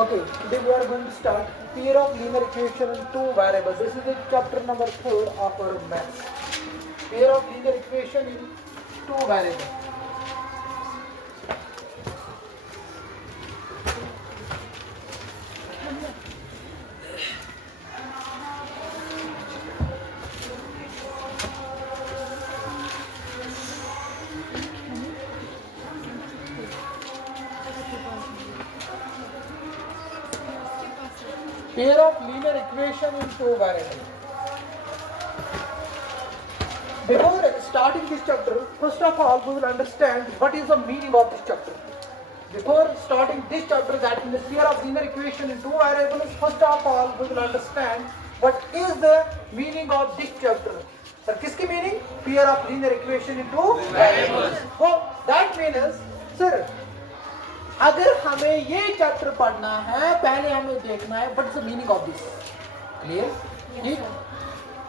Okay, today we are going to start pair of linear equation in two variables. This is the chapter number 3 of our maths. Pair of linear equation in two variables. Pair of linear equation in two variables. Before starting this chapter, first of all we will understand what is the meaning of this chapter. Before starting this chapter, that in the pair of linear equation in two variables, first of all we will understand what is the meaning of this chapter. Sir, किसकी meaning? Pair of linear equation in two variables. So that means, sir, अगर हमें ये chapter पढ़ना है, पहले हमें देखना है what is the meaning of this. Clear? ठीक.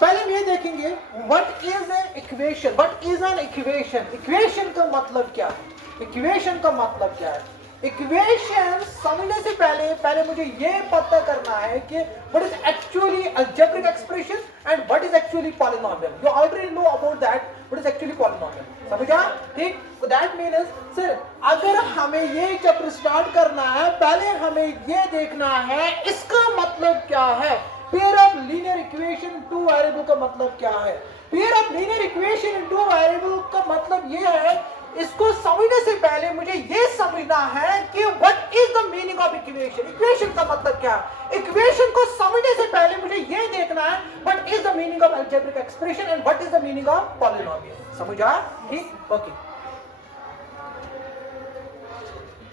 पहले हम ये देखेंगे what is an equation. What is an equation? Equation का मतलब क्या है? इक्वेशन का मतलब क्या है? इक्वेशन समझने से पहले मुझे ये पता करना है कि what is actually algebraic expression and what is actually polynomial. You already know about that what is actually polynomial. समझा? ठीक. तो दैट मीन्स सर अगर हमें ये चैप्टर स्टार्ट करना है, पहले हमें ये देखना है इसका मतलब क्या है. Pair of linear equation two variable का मतलब क्या है? Pair of linear equation in two variable का मतलब ये है, इसको समझने से पहले मुझे ये समझना है कि what is the meaning of equation. Equation का मतलब क्या है? इक्वेशन को समझने से पहले मुझे ये देखना है what is the meaning of algebraic expression and what is the meaning of polynomial. समझा? ठीक. Okay.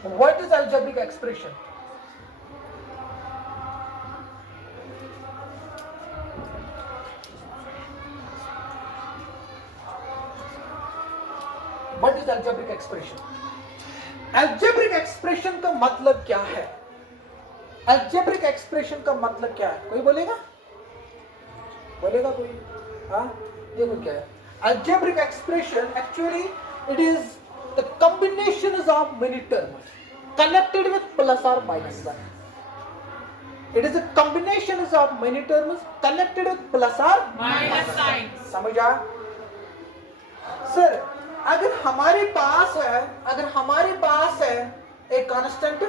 What is algebraic expression? What is algebraic expression? Algebraic expression का मतलब क्या है? Algebraic expression का मतलब क्या है? कोई बोलेगा? बोलेगा कोई? हाँ? देखो क्या है? Algebraic expression actually it is the combinations of many terms connected with plus or minus sign. It is a combinations of many terms connected with plus or minus sign. समझा? सर अगर हमारे पास है एक कांस्टेंट,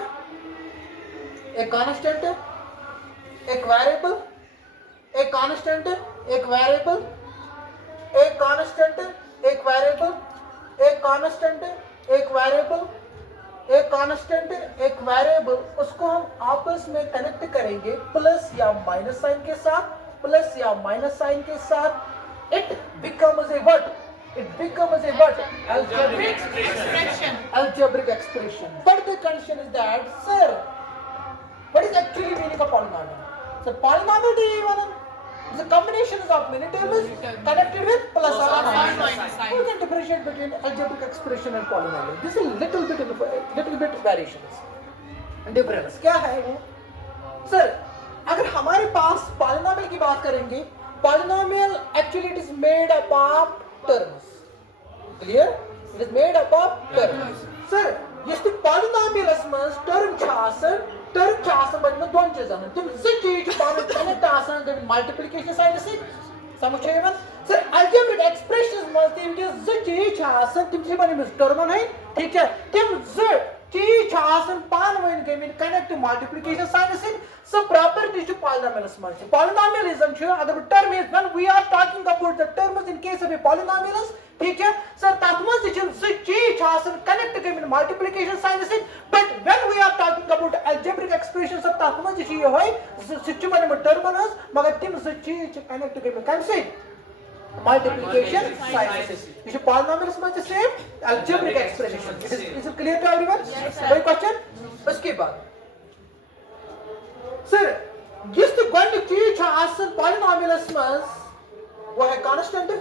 एक variable, एक constant, एक variable, एक constant, एक वेरिएबल, एक कांस्टेंट, एक वेरिएबल, एक कांस्टेंट, एक वेरिएबल, उसको हम आपस में कनेक्ट करेंगे प्लस या माइनस साइन के साथ, प्लस या माइनस साइन के साथ. It becomes a what? It becomes a what? Algebraic expression. Algebraic expression. But the condition is that, sir, what is actually meaning of polynomial? So polynomial is a combination of many terms connected with plus or minus sign. You can differentiate between algebraic expression and polynomial. This is a little bit variations and difference. क्या है वो? Sir, अगर हमारे पास polynomial की बात करेंगे, polynomial actually it is made up of terms. Clear? It is made up of terms. Sir, este polynomialस में term छ आसन बन में दोन चीज़ आना. तुम जिस चीज़ पाने कनेक्ट आसन तो multiplication sign से समझे ये बात? Sir, algebraic expressions में तुम जिस चीज़ छ आसन तुम जिस बने में term नहीं, ठीक है? तुम जिस चीज़ छ आसन पान में इनके में connect multiplication sign से so properties to polynomials में. Polynomialism जो अगर term is when we are talking about the terms in case of a polynomials, ठीक है? सर तात्मन से जो चीज आसन कनेक्ट के में मल्टीप्लिकेशन साइन से, but when we are talking about algebraic expression sir तात्मन से ये होय सिस्टम में टर्मिनल्स मगर तुम से चीज कनेक्ट के में कैसे मल्टीप्लिकेशन साइन से. ये जो polynomials में same algebraic expression. Is it clear to everyone? कोई क्वेश्चन? उसके बाद सर जिस गंड चीज आसन polynomials में वो है constant.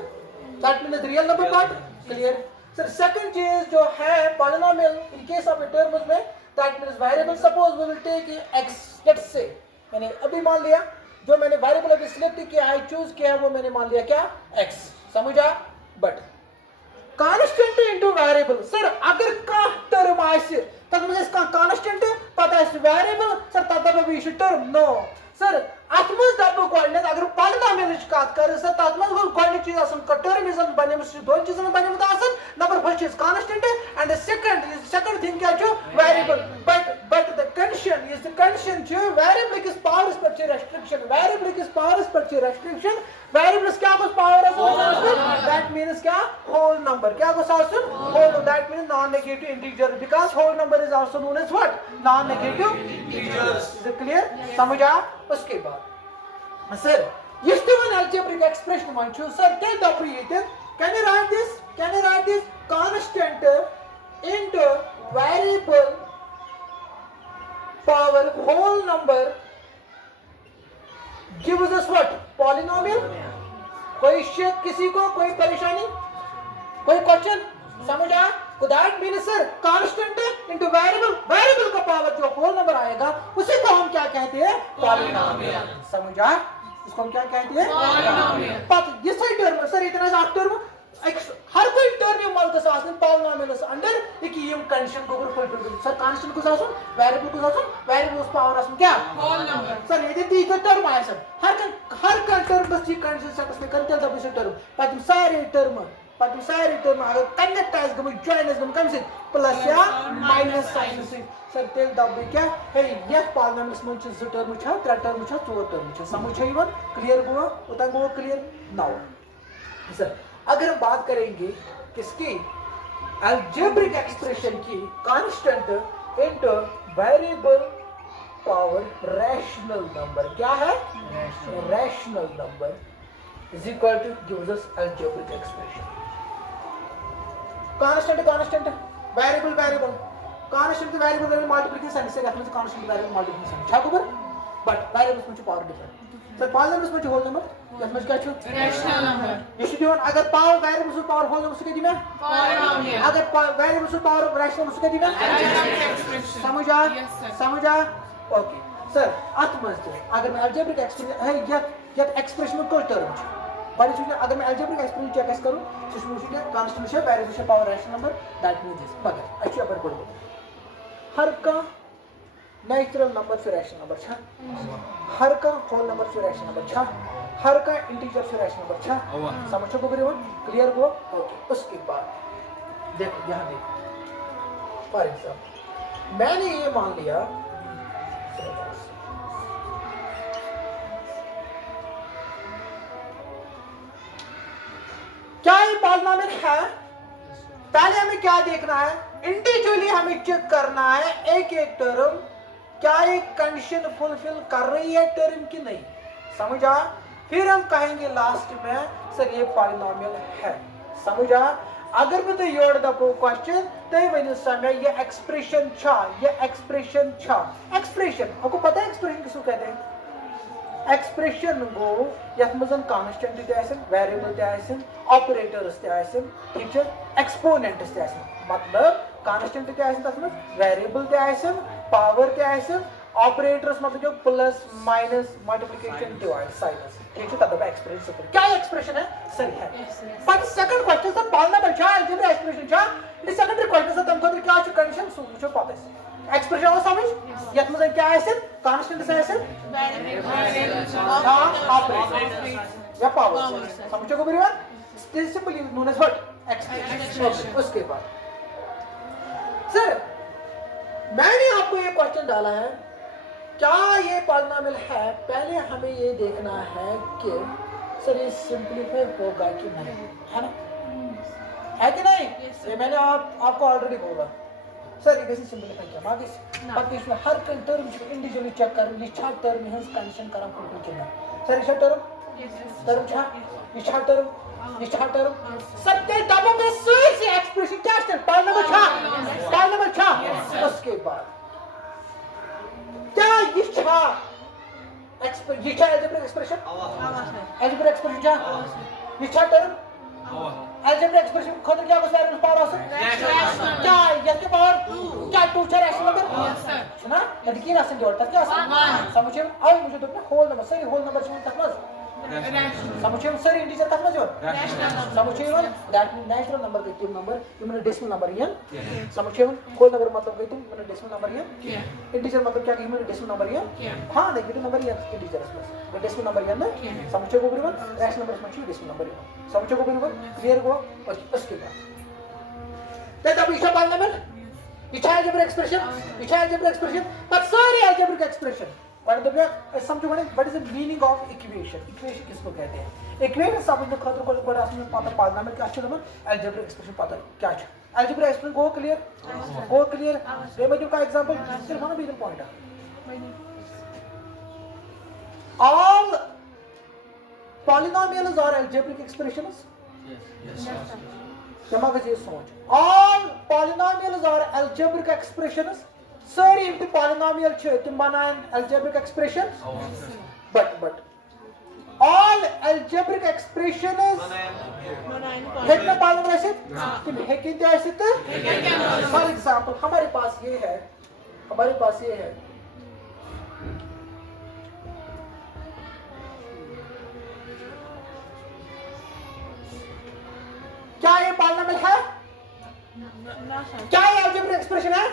That means the real number part. Clear? Sir, second चीज जो है polynomial in case of a term में, that means variable. Suppose we will take x. Let's say मैंने अभी मान लिया जो मैंने variable अभी select किया है, choose किया है, वो मैंने मान लिया क्या? x. समझा? But constant into variable. Sir, अगर का term आए तब मुझे इसका constant पता है variable. सर तब भी यह टर्म नो सर अत मज दप गोडनेथ अगर पॉलिनोमियल कत कर सर तथ मज गो गोडनिक चीज आसन टर्म इज बनेमस दोन चीजन बनेमत आसन number first is constant and the second thing क्या छु वेरिएबल बट द कंडीशन छु वेरिएबल किस पावर्स पर छु रेस्ट्रिक्शन वेरिएबल्स क्या कुछ पावर दैट मींस क्या होल नंबर क्या कुछ आसन whole that means non negative integer because whole number is also known as what non negative integers is it clear समझ आ उसके बाद sir yes one algebraic expression one छु sir tell दप ये can you write this constant into variable power whole number gives us what polynomial कोई शेक किसी को कोई परेशानी कोई क्वेश्चन समझ आया तो that means sir constant into variable का पावर जो होल नंबर आएगा उसी को हम क्या कहते हैं पॉलिनोमियल समझ आया इसको हम क्या कहते हैं पॉलिनोमियल पत ये सही टर्म सर इतना सा टर्म हर कोई टर्म ये मल का आसन पॉलिनोमियल अंडर एक यम कंडीशन को फुलफिल सर कांस्टेंट को आसन वेरिएबल उस पावर आसन क्या होल नंबर सर ये दी तो टर्म आया सर हर का टर्म बस ये कंडीशन सेट में करते तब इसे टर्म पत सारे टर्म अगर कनेक्ट आइज गम जॉइन आइज गम कम से प्लस या माइनस साइन से सर तेल दब क्या है ये पॉलिनोमियल्स में ज टर्म छ त्रे टर्म छ चोर टर्म छ समझ छ इवन क्लियर गो उतना गो क्लियर नाउ सर अगर हम बात करेंगे किसकी अलजेब्रिक एक्सप्रेशन की constant into variable power rational number क्या है rational number is equal to gives us algebraic expression constant variable constant variable multiplication से रखने से कांस्टेंट वेरिएबल मल्टीप्लिकेशन छा खबर बट वेरिएबल्स में पावर डिफरेंट सर पॉलिनोमियल्स में होल नंबर यस में क्या छु रैशनल नंबर ये दिवन अगर power variables power whole number उसके दिना पॉलिनोमियल अगर वेरिएबल्स पावर रैशनल उसके दिना समझ आ ओके सर अत मज अगर मैं अलजेब्रिक एक्सप्रेशन है या एक्सप्रेशन में कोई टर्म छ बट अगर मैं अलजेब्रिक एक्सप्रेशन चेक करूं तो इसमें कांस्टेंट है variable power rational number that means this मगर अच्छा पर पढ़ो हर का नेचुरल नंबर से रैशनल नंबर छा हर का होल नंबर से रैशनल नंबर छा हर का इंटीजर से रैशनल नंबर छा समझो को बरिवन क्लियर को ओके उसके बाद देखो यहां देखो फॉर एग्जांपल मैंने ये मान लिया क्या ये पॉलिनोमियल है पहले हमें क्या देखना है इंडिविजुअली हमें चेक करना है एक एक टर्म क्या एक कंडीशन फुलफिल कर रही है टर्म की नहीं समझ आ फिर हम कहेंगे लास्ट में सर ये पॉलिनोमियल है समझ आ अगर मैं तो योड़ दपो क्वेश्चन तो वनो समय ये एक्सप्रेशन आपको पता है एक्सप्रेशन किसको कहते हैं एक्सप्रेशन गो यथ मजन कांस्टेंट ते आसन वेरिएबल ते आसन ऑपरेटर्स ते आसन ठीक है एक्सपोनेंट्स ते आसन मतलब कांस्टेंट ते आसन तथ में वेरिएबल ते आसन पावर ते आसन ऑपरेटर्स मतलब जो plus minus multiplication divide sinus ठीक है तब एक्सप्रेशन क्या एक्सप्रेशन है सही है पर सेकंड क्वेश्चन सर पॉलिनोमियल क्या अलजेब्रिक एक्सप्रेशन क्या इट सेकंडरी क्वेश्चन सर तुम को क्या कंडीशन सोचो पता है एक्सप्रेशन हो समझ यत में क्या है सर कांस्टेंट से है ऑपरेटर या पावर समझो को बराबर this simply known as what expression उसके बाद सर मैंने आपको ये क्वेश्चन डाला है क्या ये पॉलिनोमियल है पहले हमें ये देखना है कि सर ये सिंपलीफाई होगा कि नहीं है ना है कि नहीं ये मैंने आपको ऑलरेडी बोला सर ये कैसे सिंपलीफाई किया बाकी बाकी इसमें हर टर्म इंडिविजुअली चेक कर ये छह टर्म है कंडीशन करम फुलफिल किया सर ये टर्म छह टर्म सत्य डबल में से एक्सप्रेशन क्या है पॉलिनोमियल छह उसके बाद क्या ये छा अलजेब्रिक एक्सप्रेशन छा ये छा टर्म अलजेब्रिक एक्सप्रेशन खुद क्या कुछ वेरिएबल पावर आसन क्या ये के पावर क्या 2 छा रैशनल नंबर सुना यदि की राशन जोड़ता क्या समझे अब मुझे तो होल नंबर सही होल नंबर चाहिए तक बस समुच्चय सर इंटीजर कत मज समुच्चय दैट मीन नेचुरल नंबर गई तुम नंबर तुमने डेसिमल नंबर यन समुच्चय कोई नंबर मतलब गई तुम मैंने डेसिमल नंबर यन इंटीजर मतलब क्या गई मैंने डेसिमल नंबर यन हां नेगेटिव नंबर यन इंटीजर में डेसिमल नंबर यन ना समुच्चय को बिरवन रैशनल नंबर समुच्चय डेसिमल नंबर यन समुच्चय को बिरवन क्लियर को उसके बाद then अब इसका पॉलिनोमियल इच्छा अलजेब्रिक एक्सप्रेशन but सारी अलजेब्रिक एक्सप्रेशन व्हाट द समझो मैंने what is the meaning of equation किसको कहते हैं इक्वेशन समझने खातिर को बड़ा असली पता पॉलिनोमियल क्या छ दमन अलजेब्रिक एक्सप्रेशन पता क्या छ अलजेब्रिक एक्सप्रेशन गो क्लियर ये मैं का एग्जांपल सिर्फ वन भी point all polynomials are algebraic expressions जमा का चीज सोच all polynomials are algebraic expressions सारी इनके polynomial छ तुम बनाएं algebraic expression but all algebraic expressions हेकना polynomial ऐसे तुम हेकिन क्या ऐसे तो for example हमारे पास ये है क्या ये पॉलिनोमियल है क्या ये अलजेब्रिक एक्सप्रेशन है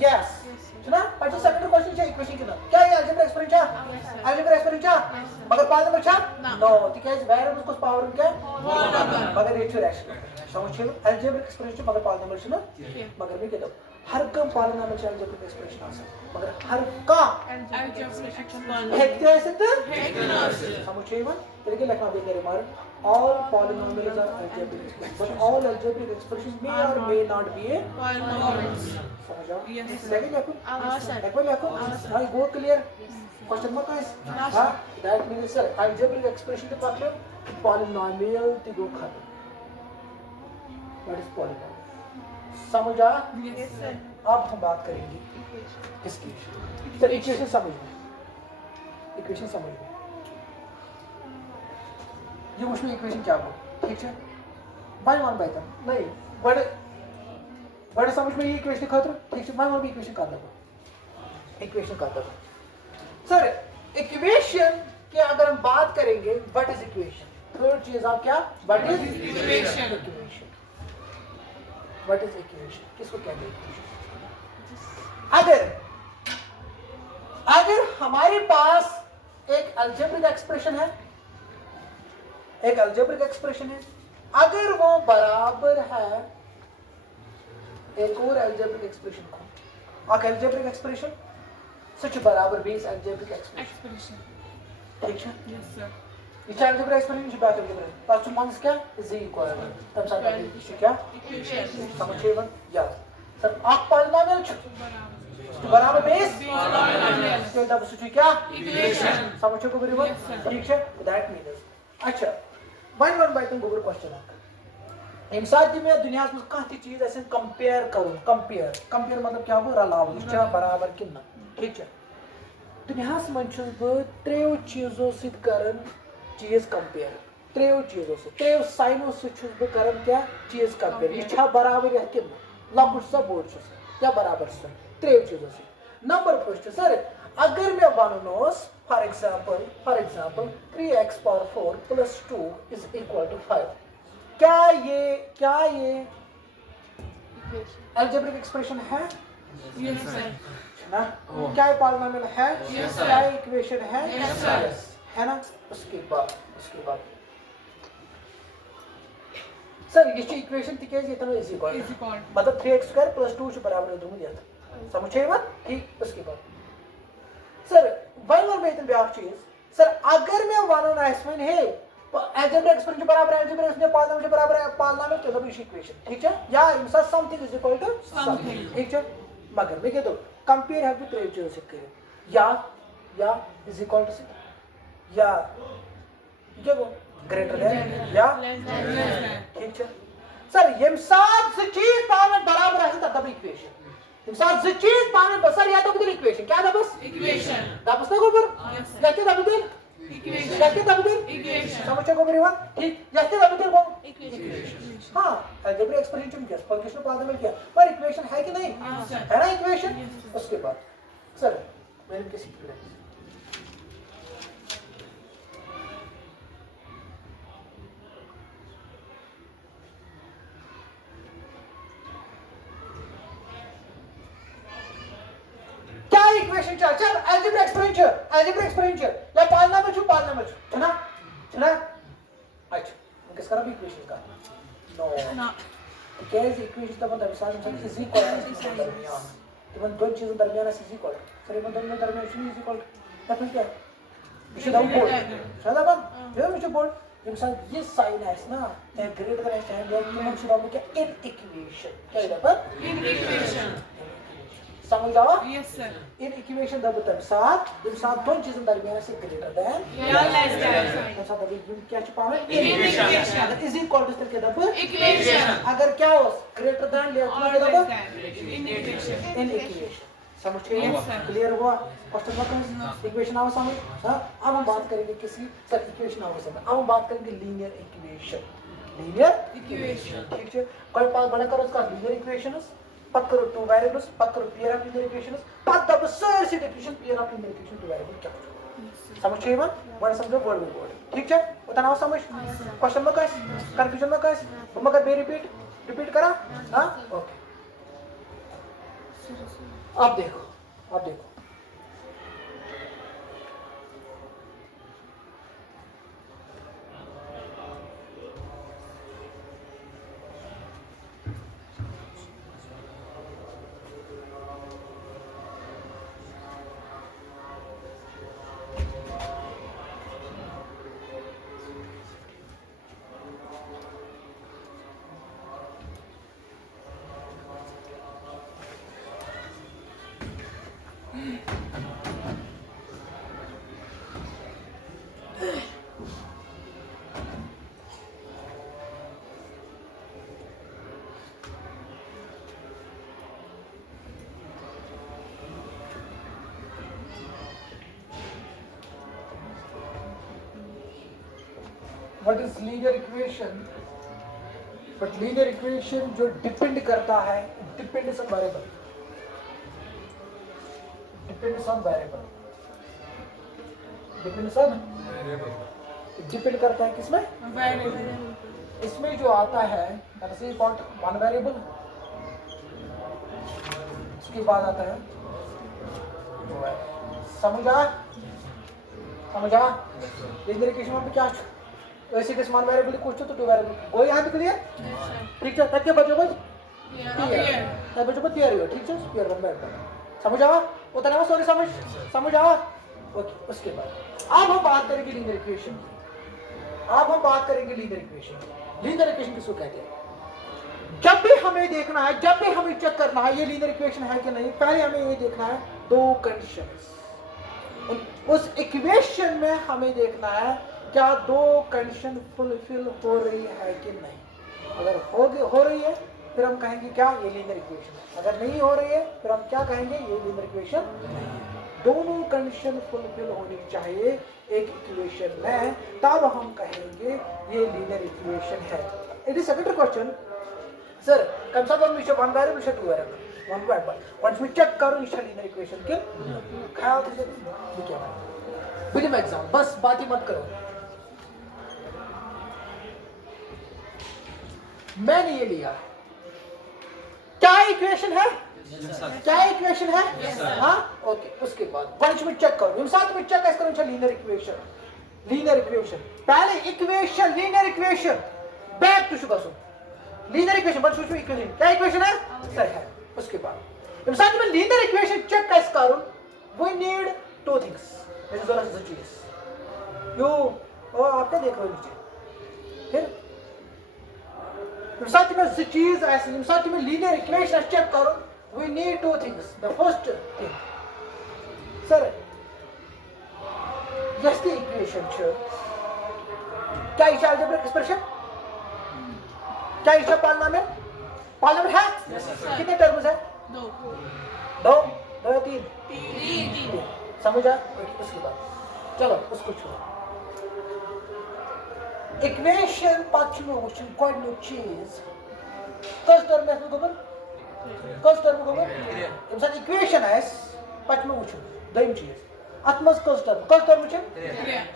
यस सुना अच्छा सेकंड क्वेश्चन है इक्वेशन कितना क्या ये अलजेब्रिक एक्सप्रेशन है अलजेब्रिक एक्सप्रेशन है मगर पॉलिनोमियल है नो तिकाज वेरिएबल्स को पावर क्या मगर ये रैशनल समझिए अलजेब्रिक एक्सप्रेशन मगर पॉलिनोमियल है ना मगर भी कहता हर कम पॉलिनोमियल अलजेब्रिक एक्सप्रेशन आसा मगर हर का अलजेब्रिक एक्सप्रेशन है ऐसे तो समझिए तेरे के लिखना भी मेरे मार all polynomials are algebraic expressions but all algebraic expressions may or may not be a polynomial समझा सेकंड लेको हां गो क्लियर क्वेश्चन मार्क है हां that means sir algebraic expression के मतलब polynomial ते गो खत्म व्हाट इज polynomial समझा यस सर अब हम बात करेंगे इसकी सर इक्वेशन समझ में ये उसमें इक्वेशन क्या हो ठीक है बाय वन बाय तन नहीं बड़े समझ में ये इक्वेशन खातिर ठीक है बाय वन भी इक्वेशन कर दो सर इक्वेशन के अगर हम बात करेंगे व्हाट इज इक्वेशन थर्ड चीज आप क्या व्हाट इज इक्वेशन किसको कहते हैं अगर हमारे पास एक अलजेब्रिक एक्सप्रेशन है अगर वो बराबर है एक और अलजेब्रिक एक्सप्रेशन को अलजेब्रिक एक्सप्रेशन सच बराबर बेस अलजेब्रिक एक्सप्रेशन ठीक है यस सर ये अलजेब्रिक एक्सप्रेशन जो बात करते हैं पास माइनस क्या इज इक्वल तब साथ में क्या इक्वेशन समझिए याद सर आप पॉलिनोमियल बराबर बेस पॉलिनोमियल तो तब सोचिए क्या इक्वेशन समझो को बराबर ठीक है दैट मींस अच्छा वन बाय तुम गोबर क्वेश्चन इन साथ में दुनिया में कहीं चीज ऐसे कंपेयर मतलब क्या हो रलाव क्या बराबर कि ना ठीक है दुनिया में बह त्रेव चीजों सत कर चीज कंपेयर त्रेव चीजों से त्रेव साइनों से बह क्या चीज कंपेयर यह बराबर यह कि लकुट सा बोर्ड क्या बराबर सा त्रेव चीजों से नंबर फर्स्ट सर अगर मैं वनोस for example 3x power 4 plus 2 is equal to 5 क्या ये अलजेब्रिक एक्सप्रेशन है यस सर ना क्या ये पॉलिनोमियल है यस सर क्या इक्वेशन है यस सर है ना उसके बाद सर ये इक्वेशन थी कैसे इतना इज इक्वल मतलब 3x² प्लस 2 बराबर दूंगा दिया था समझिए बात ठीक उसके बाद सर वन और में ब्याक चीज सर अगर मैं वन और इसमें है अलजेब्रिक एक्सप्रेशन बराबर अलजेब्रिक एक्सप्रेशन पॉलिनोमियल बराबर है पॉलिनोमियल तो भी इक्वेशन ठीक है या इनसा something is equal to something ठीक है मगर मैं कह दो कंपेयर है भी चीजों से करें या इज इक्वल टू या ये वो ग्रेटर देन या ठीक है सर ये सात चीज पॉलिनोमियल बराबर है तब इक्वेशन साथ जो चीज पाने बसर या तो बदल इक्वेशन क्या था बस इक्वेशन दाबस ना गोबर जाते दाबदल इक्वेशन जाते दाबदल इक्वेशन समझो गोबर वन ठीक जाते दाबदल वो इक्वेशन हां अलजेब्रिक एक्सप्रेशन क्या फंक्शनल पॉलिनोमियल क्या पर इक्वेशन है कि नहीं है ना इक्वेशन उसके बाद सर मैंने किसी इक्वेशन चल चल अलजेब्रा एक्सपोनेंशियल या पॉलिनोमियल छना अच्छा किस करा भी इक्वेशन का नो कैसे इक्वेशन तब मिसाल इज इक्वल दरमियान तब दो चीजों दरमियान इज इक्वल सर ये दोनों दरमियान इज इक्वल तब क्या है इसे डाउन बोर्ड शायद अब ये मुझे बोर्ड मिसाल ये साइन है ना चाहे ग्रेटर देन चाहे लेस देन मुझे डाउन क्या इन इक्वेशन क्या है पर इन इक्वेशन समझ जाओ यस सर इन इक्वेशन दब तब साथ दोन चीजों दरमियान से ग्रेटर देन या लेस देन तब साथ अभी क्या छुपावे इन इक्वेशन अगर इज इक्वल टू के दब इक्वेशन अगर क्या हो ग्रेटर देन लेस देन के दब इन इक्वेशन समझ गए क्लियर हुआ क्वेश्चन का इक्वेशन आओ समझ हां अब हम बात करेंगे किसी सर इक्वेशन आओ समझ अब हम बात करेंगे लीनियर इक्वेशन ठीक है कोई पास बड़ा करो उसका लीनियर इक्वेशंस पत करो टू वेरिएबल्स पत करो पेयर ऑफ लीनियर इक्वेशंस पत दब सर से definition pair of linear equation two variable क्या समझ गए मन बड़ा समझो वर्ड बाय वर्ड ठीक है उतना आओ समझ क्वेश्चन में कैसे कंफ्यूजन में कैसे मगर बे रिपीट करा हां ओके अब देखो What is linear equation? But linear equation जो डिपेंड करता है depends on variable. डिपेंड करता है किसमें? वेरिएबल। इसमें जो आता है जैसे वन वेरिएबल उसके बाद आता है समझा लिनियर इक्वेशन में क्या वैसे किस वन वेरिएबल कुछ तो टू वेरिएबल वो यहां तक क्लियर ठीक है तक के बचो बस तब बचो बस क्लियर हो ठीक है क्लियर बन बैठ समझा उतना सॉरी समझ आवा ओके उसके बाद अब हम बात करेंगे लीनियर इक्वेशन लीनियर इक्वेशन किसको कहते हैं जब भी हमें देखना है जब भी हमें चेक करना है ये लीनियर इक्वेशन है कि नहीं पहले हमें ये देखना है दो कंडीशंस उस इक्वेशन में हमें देखना है क्या दो कंडीशन फुलफिल हो रही है कि नहीं अगर हो रही है फिर हम कहेंगे क्या ये लीनियर इक्वेशन है अगर नहीं हो रही है फिर हम क्या कहेंगे ये लीनियर इक्वेशन नहीं है दोनों कंडीशन फुलफिल होनी चाहिए एक इक्वेशन में तब हम कहेंगे ये लीनियर इक्वेशन है it is second question sir कम से कम विषय वन वेरिएबल से two variable one variable once we check करो इस लीनियर इक्वेशन के ख्याल से देखिए फिल्म एग्जाम बस बात ही मत करो मैंने ये लिया क्या इक्वेशन है हाँ ओके उसके बाद वंश में चेक करो हम साथ में चेक कैसे करो लीनियर इक्वेशन पहले लीनियर इक्वेशन बैक टू शुगर लीनियर इक्वेशन वंश में इक्वेशन क्या इक्वेशन है सही है उसके बाद हम साथ में लीनियर इक्वेशन चेक कैसे करो we need two things this is one of the चीज यू और आपने देख लो नीचे फिर साथ में चीज ऐसे साथ में लीनियर इक्वेशन चेक करो we need two things the first thing sir just the equation sure क्या इसे अलजेब्रिक एक्सप्रेशन क्या इसे पॉलिनोमियल है कितने टर्म्स है दो तीन समझा उसके बाद चलो उसको छोड़ो इक्वेशन पांच में वुचन कोड नो चीज कस टर्म में गोबर कस टर्म गोबर इंसान इक्वेशन है पांच में वुचन दोम चीज atmos कस टर्म वुचन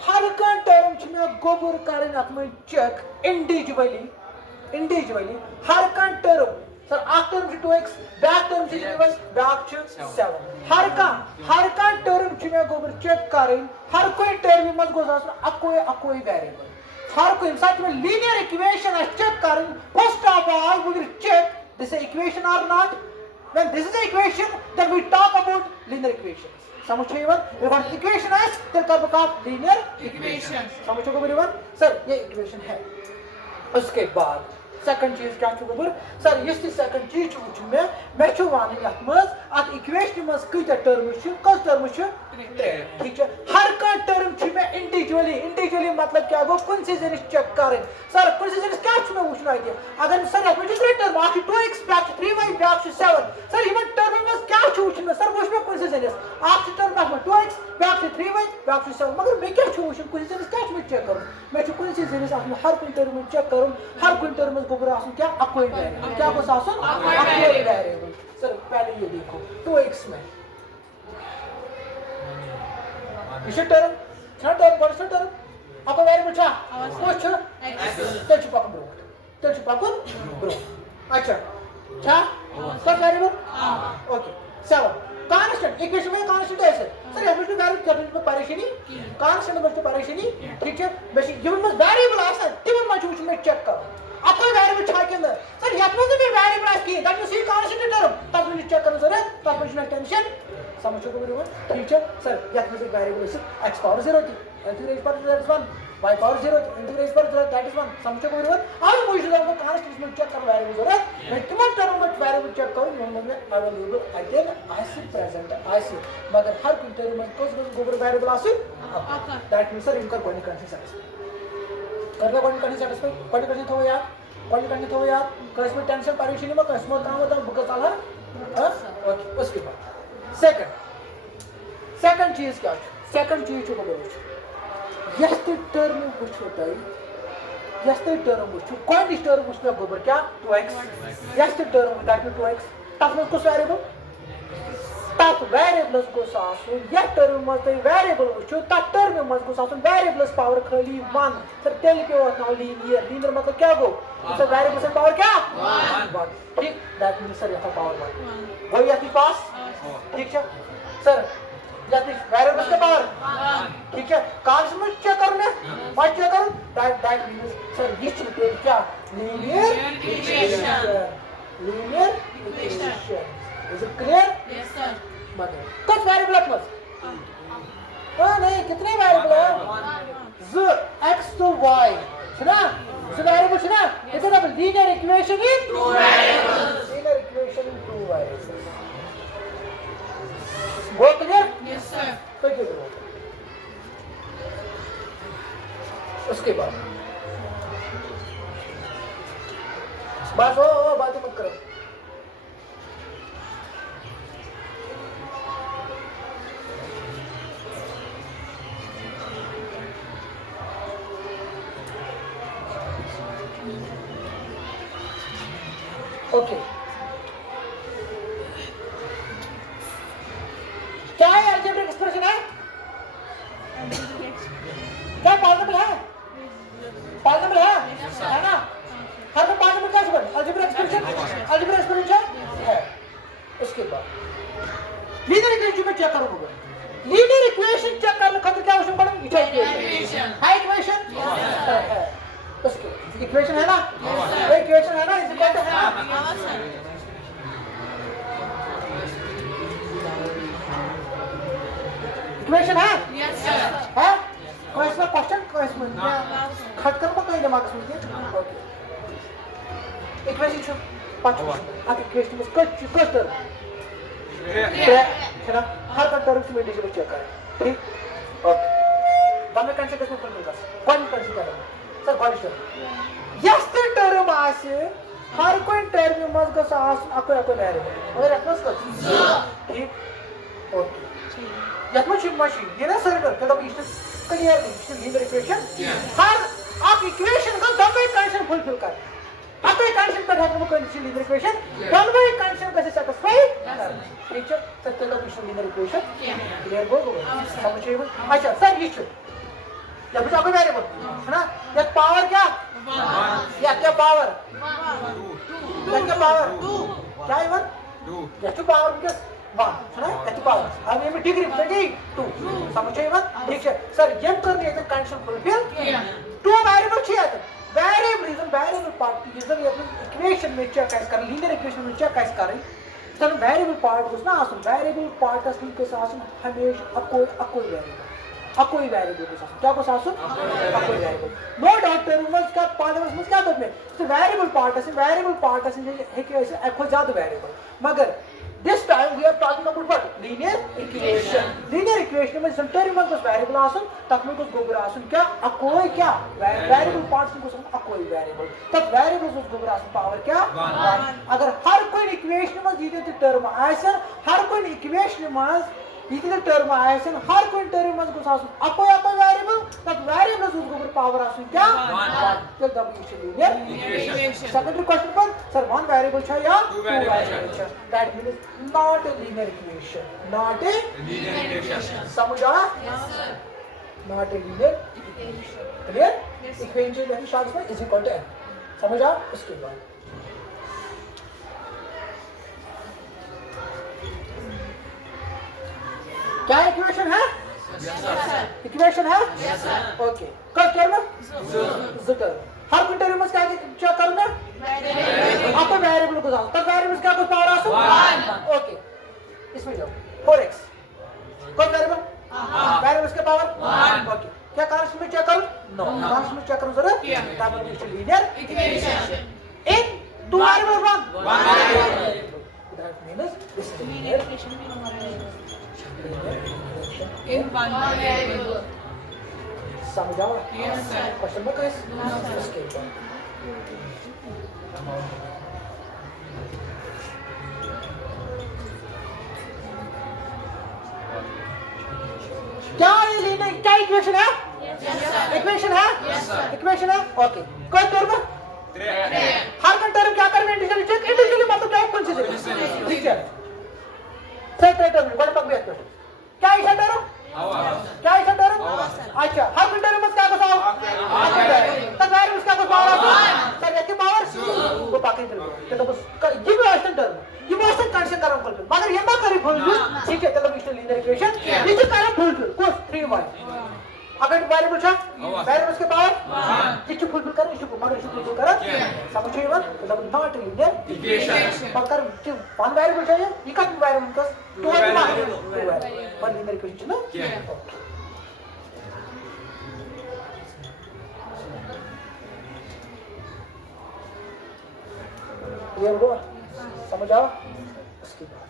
हर कन टर्म छ में गोबर करन atmo चेक इंडिविजुअली हर कन टर्म सर अख term 2x back term back 7 हर का टर्म मे गोबर चेक करें हर कोई टर्म मज गोस अकोई वेरिएबल हर कोई साथ में लीनियर इक्वेशन चेक करें first of all we will check this is equation or not. When this is the equation, then we talk about linear equations. समझ everyone? If one equation है, then कर बका linear Equation. समझ everyone? Sir ये equation है. उसके बाद second चीज क्या छु गोबर सर यस सेकंड चीज छु मैं छु वान यत मज अत इक्वेशन मज कत टर्म छु कस टर्म छु ठीक है हर का टर्म छु मैं इंडिविजुअली मतलब क्या गो कुन से जन चेक करें सर कुन से जन क्या छु मैं वुचना है अगर सर यत मज 3 टर्म आखि 2x back 3y back 7 sir Yemen term मज क्या छु वुचना सर वुच मैं कुन से जन आखि टर्म में 2x बैक 3y बैक 7 मगर मैं क्या छु वुचन कुन से जन क्या छु मैं चेक करूं मैं छु कुन से जन हर कुन टर्म चेक करूं हर कुन टर्म गोबर आसुन क्या अकोई वेरिएबल क्या को आसुन अकोई वेरिएबल सर पहले ये देखो 2x में इसे टर्म छा टर्म कौन सा टर्म अको वेरिएबल छा कुछ तेल छु पकन ब्रो अच्छा छा कौन वेरिएबल ओके 7 कांस्टेंट इक्वेशन में कांस्टेंट है सर ये मुझे वेरिएबल करने में परेशानी कांस्टेंट में परेशानी ठीक है बस ये में वेरिएबल आसा तिमन में मैं चेक करूं अकोई वेरिएबल छा के अंदर सर यत में भी वेरिएबल आस की दैट मींस ये कांस्टेंट टर्म तब मुझे चेक करना जरूरत तब मुझे टेंशन समझो को मेरे ठीक है सर यत में वेरिएबल है x पावर 0 थी x raised power 0 is 1 y power 0 into raised power 0 that is 1 समझो को मेरे और मुझे तो कांस्टेंट में चेक कर वेरिएबल जरूरत मैं कितना टर्म में वेरिएबल चेक करूं मैं available again I see present I see मगर हर कोई टर्म में कुछ गोबर वेरिएबल आसी दैट मींस सर इनका कोई कंडीशन सेटिस्फाई करना कौन कंडीशन सेटिस्फाई कौन कंडीशन थो यार कसम टेंशन परेशानी में कसम काम होता बुक साला हां ओके उसके बाद सेकंड चीज क्या सेकंड चीज को बोलो यस्त टर्म कुछ होता है यस्त टर्म कुछ कौन टर्म उसमें गोबर क्या 2x यस्त term that means 2x तब में कुछ वेरिएबल तब वेरिएबल्स को सासु यह टर्म मत वेरिएबल वुचो तब टर्म मत को सासु वेरिएबल्स पावर खाली 1 सर तेल पे और ना लीनियर मतलब क्या गो सर वेरिएबल से पावर क्या 1 ठीक दैट मींस सर यहां पावर 1 वो यहां पास ठीक है सर यहां वेरिएबल्स का पावर ठीक है कांस्टेंट चेक करना मत चेक करो दैट मींस सर ये चीज क्या linear equation Is it clear? Yes, sir. कुछ वेरिएबल मत हां नहीं कितने वेरिएबल है z x to y सुना वेरिएबल सुना it is a linear equation in 2 variables linear equation in 2 variables वो क्लियर Yes, sir. तो ये करो उसके बाद बस वो बात मत करो ओके क्या है अलजेब्रिक एक्सप्रेशन है क्या पॉलिनोमियल है ना हर में पॉलिनोमियल क्या है अलजेब्रिक एक्सप्रेशन है उसके बाद लीनियर इक्वेशन में चेक करोगे लीनियर इक्वेशन चेक करने खातिर क्या आवश्यक पड़ेगा इक्वेशन है इक्वेशन है उसके इक्वेशन है ना इक्वेशन है ना इस इक्वल टू है इक्वेशन है Yes, sir. है कोई इसमें क्वेश्चन कोई इसमें खट कर कहीं दिमाग में ओके इक्वेशन छो पांच आप इक्वेशन में कुछ तर है ना हर का टर्म में डिजिटल चेक करें ठीक ओके हमें कंसीडर करना पड़ेगा कौन कंसीडर सर कौन टर्म यस्त टर्म आसे हर कोई टर्म मज गस आस अको वेरिएबल और रेफरेंस कर ठीक ओके यत में मशीन ये ना सर कर तब इस क्लियर लीनियर इक्वेशन हर आप इक्वेशन का दोनों कंडीशन फुलफिल कर आप एक कंडीशन पर है वो कंडीशन लीनियर इक्वेशन दोनों कंडीशन कैसे सैटिस्फाई ठीक है सर तो लीनियर इक्वेशन क्लियर हो गया समझिए अच्छा सर ये या बचा कोई वेरिएबल है ना या पावर क्या या क्या पावर या क्या पावर क्या इवन या टू पावर बिकॉज़ 1 है ना या टू पावर अब ये में डिग्री बताएगी 2 समझे इवन ठीक है सर ये करने तो कंडीशन फुलफिल टू वेरिएबल चाहिए variable is variable part is the equation में चेक कर लीनियर इक्वेशन में चेक कर तर वेरिएबल पार्ट गोस ना आसन वेरिएबल पार्ट आसन के आसन हमेशा अकोई वेरिएबल गोस आसन क्या गोस आसन अकोई वेरिएबल नो डाउट टर्म्स का पार्ट में क्या बात में तो वेरिएबल पार्ट आसन है कि ऐसे अको ज्यादा वेरिएबल मगर this time we are talking about what linear equation में term में वेरिएबल आसन तब में कुछ गोबर आसन क्या अकोई क्या वेरिएबल पार्ट्स में कुछ अकोई वेरिएबल तब वेरिएबल कुछ गोबर आसन पावर क्या 1 अगर हर कोई इक्वेशन में दीते टर्म आसन हर कोई इक्वेशन में दीते टर्म आसन हर कोई टर्म में कुछ आसन अकोई वेरिएबल तब वेरिएबल कुछ गोबर पावर आसन क्या 1 तो तब ये linear secondary question पर sir one variable है या two variable है that means not a linear equation समझ आया not a linear equation clear equation यानी शॉर्ट में is equal to n समझ आया इसके बाद क्या इक्वेशन है इक्वेशन है ओके कब करना ज़रूर हर कोई टर्म में क्या करना आप वेरिएबल को जाओ तब वेरिएबल क्या कुछ पावर आसो ओके इसमें जाओ 4x कौन वेरिएबल के पावर ओके क्या कांस्टेंट में चेक करूं नो कांस्टेंट में चेक करूं जरा तब it is linear equation in to variable one that means this is linear equation In one variable. समझा Yes, sir. क्वेश्चन में कैस No, sir. इसके बाद क्या ये लीनियर क्या इक्वेशन है इक्वेशन है इक्वेशन है ओके कोई टर्म हर का टर्म क्या करना है इंडिविजुअली मतलब क्या कंसीडर ठीक है सेट टर्म वन पक भी क्या है टर्म क्या है टर्म अच्छा हर का टर्म में क्या बताओ तब वेर उसका कुछ पावर तब एक पावर वो पाके चलो बस ये भी आसान टर्म ये भी आसान कंडीशन करम फुल मगर ये ना करी फुल ठीक है चलो मिस्टर लीनियर इक्वेशन ये करम फुल कोस 3y अगर वेरिएबल है वेरिएबल के पावर इस फुल कर इस मगर इस फुल कर समझिए बात मतलब नॉट लीनियर इक्वेशन पक्कर वन वेरिएबल चाहिए ये का वेरिएबल का two variable one linear equation ना क्लियर हुआ समझ आओ उसके बाद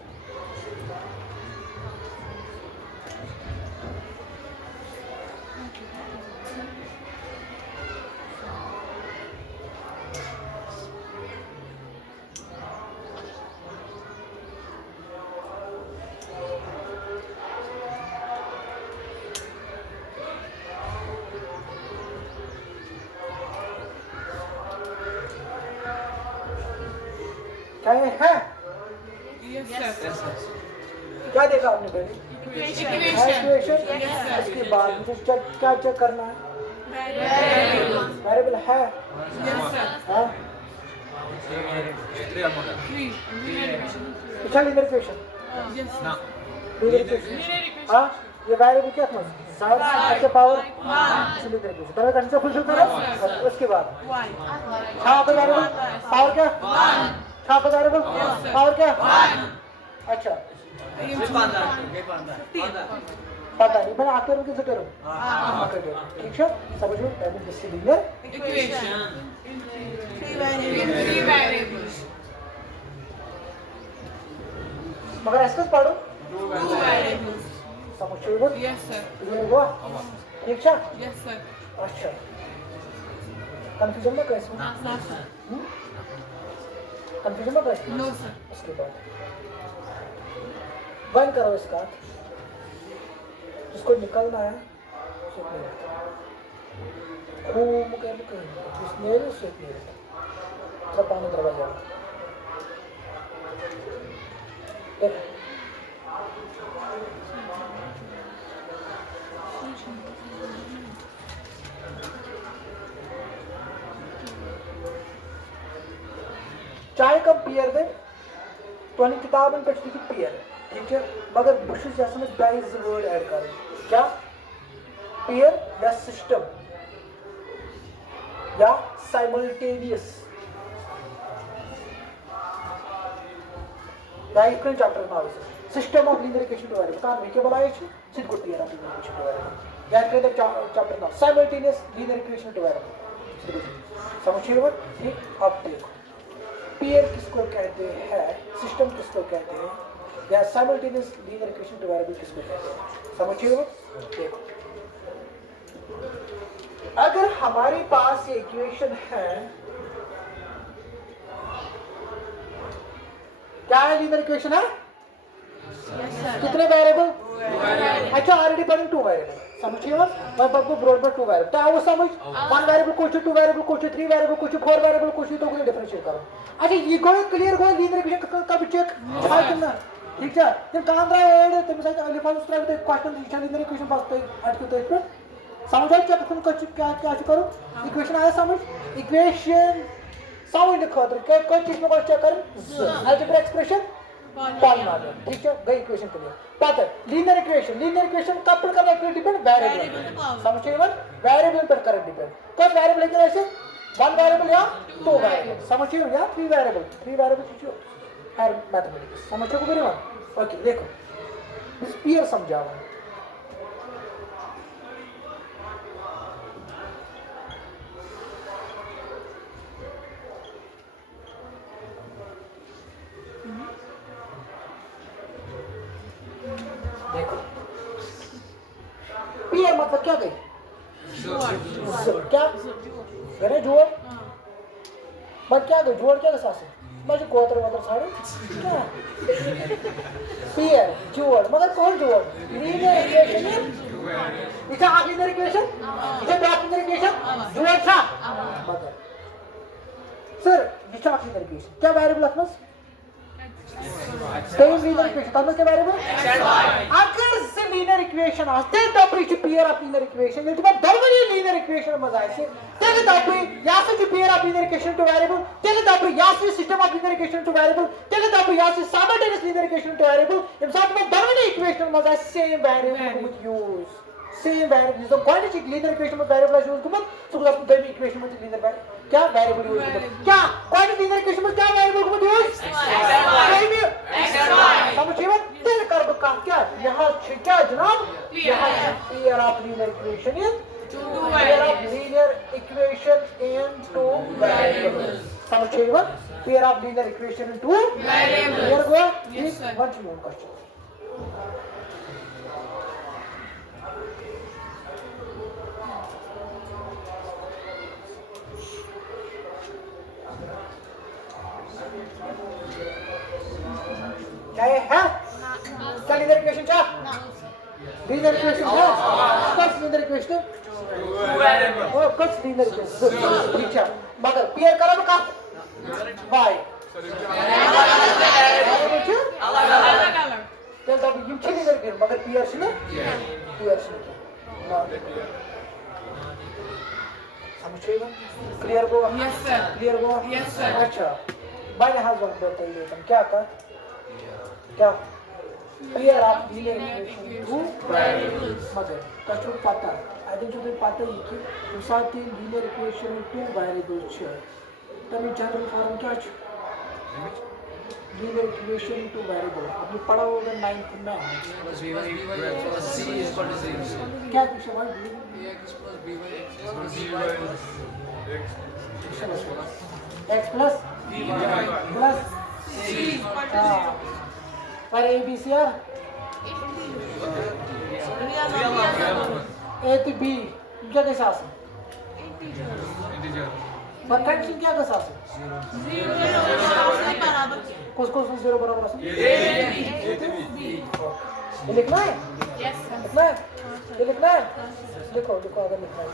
है Yes, sir. क्या देखा आपने पहले Equation. Yes, sir. इसके बाद मुझे क्या चेक करना है Variable. वेरिएबल है Yes, sir. हाँ 3. Linear equation. अच्छा linear equation Yes, sir. Linear equation हाँ ये वेरिएबल क्या था साइड के पावर लीनियर इक्वेशन पहले कंसेप्ट फुलफिल करो उसके बाद Y. हाँ पे वेरिएबल पावर क्या हाँ पे वेरिएबल पावर क्या अच्छा पता नहीं मैंने आकर किसे करूँ ठीक है समझ लो that is linear Equation. In three variables. मगर ऐसा पढ़ो Two variables. समझ लो Yes, sir. क्लियर हुआ ठीक है Yes, sir. अच्छा कंफ्यूजन में कैसे No, sir. कंफ्यूजन में कैसे No, sir. उसके बाद बंद करो इसका जिसको निकलना है उसे निकल घूम के निकल जिसने उसे निकल पानी दरवाजा देख चाहे कम पियर दे तो किताबन पे पियर ठीक है मगर बहुत डाइज वर्ड ऐड कर क्या पियर या सिस्टम या साइमल्टेनियस या equal chapter now system of linear equation two variable काम में के बोला सिर्फ good pair of linear equation two variable या equal chapter now simultaneous linear equation two variable समझिए ठीक अब देखो पियर किसको कहते हैं सिस्टम किसको कहते हैं या simultaneous linear equation two variable किसको कहते हैं समझिए देखो अगर हमारे पास ये इक्वेशन है क्या है लीनियर इक्वेशन है कितने वेरिएबल अच्छा ऑलरेडी पढ़ें टू वेरिएबल समझिए मैं बाबू ब्रॉड में टू वेरिएबल क्या वो समझ one variable question two variable question three variable question for variable question तो कोई डिफरेंशिएट करो अच्छा ये कोई क्लियर कोई लीनियर इक्वेशन का चेक है कितना ठीक है जब काम रहा है तुम सही अगले फॉर्म उसका भी क्वेश्चन दिशा लीनियर इक्वेशन बस तो अटके तो इस पे समझ क्या तुम क्या क्या करो इक्वेशन आया समझ इक्वेशन समझ खातर क्या कोई चीज में चेक कर अलजेब्रा एक्सप्रेशन पॉलिनोमियल ठीक है गई इक्वेशन क्लियर पता लीनियर इक्वेशन कब पर करना है डिपेंड वेरिएबल समझिए मत वेरिएबल पर कर डिपेंड कौन वेरिएबल है कैसे वन वेरिएबल या टू वेरिएबल समझिए या थ्री वेरिएबल जो है मैथमेटिक्स समझो को मेरे बात ओके देखो इस पियर समझाओ पियर मतलब क्या गई क्या गरे जोड़ बट क्या गई जोड़ क्या सासे मजे कोतर वतर सारे क्या पियर जोड़ मगर कौन जोड़ लीनियर इक्वेशन इसे आ लीनियर इक्वेशन इसे डॉट लीनियर इक्वेशन जोड़ था मगर सर ये डॉट लीनियर इक्वेशन क्या वेरिएबल है सेम लीनियर इक्वेशन तब के बारे में अगर से लीनियर इक्वेशन आते तब ये पेयर ऑफ लीनियर इक्वेशन ये तो दरवाजे लीनियर इक्वेशन मजाय से तेरे तब या से pair of linear equation two variable तेरे तब या से system of linear equation two variable तेरे तब या से simultaneous linear equation two variable in साथ में दरवाजे इक्वेशन मजाय सेम वेरिएबल को यूज सेम वेरिएबल जो क्वांटिटी लीनियर इक्वेशन में वेरिएबल यूज को तो आप दो इक्वेशन में लीनियर क्या वेरिएबल यूज क्या क्वांटिटी लीनियर इक्वेशन में क्या वेरिएबल को यूज समझिए तेरे कर्व का क्या यहाँ क्या जनाब यहाँ pair of linear equation in pair of linear equation in two variables समझिए pair of linear equation in two variables clear हुआ यस व्हाट यू क्वेश्चन क्या है क्या लीनियर इक्वेशन क्या लीनियर इक्वेशन कस लीनियर इक्वेशन ओ कस लीनियर इक्वेशन ठीक है मगर पेयर करा का y अलग चल तब ये ठीक लीनियर इक्वेशन मगर पेयर से ना पेयर से ना समझिएगा क्लियर को यस सर क्लियर को यस सर अच्छा मैंने हाथ बताइए तुम क्या का क्या pair of linear equation two variables मगर कछु पता आदि जो पता है कि साथ ही लीनियर इक्वेशन टू वेरिएबल्स है तभी जनरल फॉर्म क्या है लीनियर इक्वेशन टू वेरिएबल आपने पढ़ा होगा 9th में क्या कुछ है x plus plus c पर a b c r a to b क्या के साथ पर कंडीशन क्या के साथ किसको 0 बराबर ये लिखना है लिखना है ये लिखना है देखो देखो अगर लिखना है